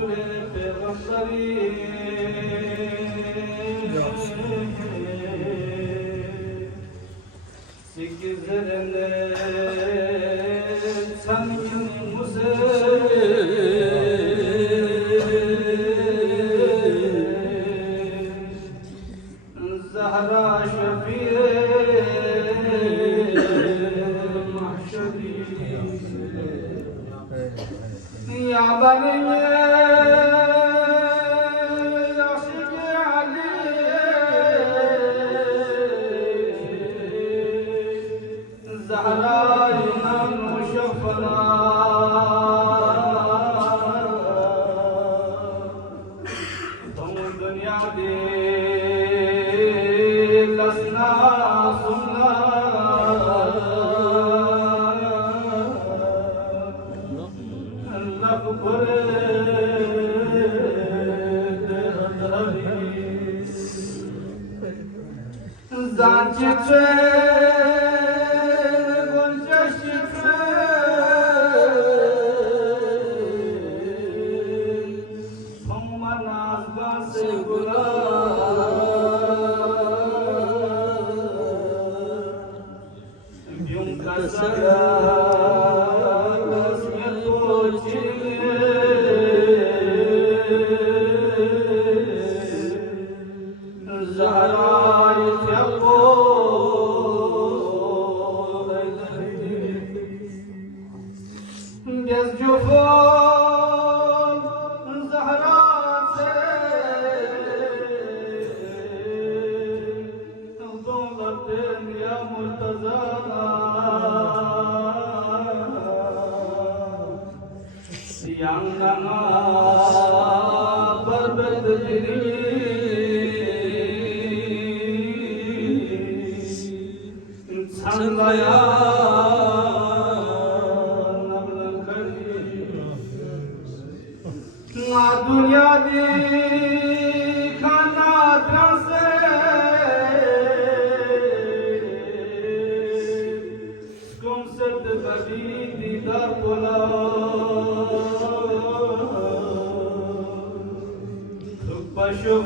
yüreğe peygamberi sekizlerinde tanıyın Zahra Şefiye mahşeri Ya beni Zançıçı Gonca şıkı Somma nazda sevgula Byum kasaya Lasme toçi Zahra Gez cufun Zahra se Dolatın ya Murtaza Yangana barbet diri Sanlaya दुनिया दी खाना से तुम से कभी दीदार बोला पशु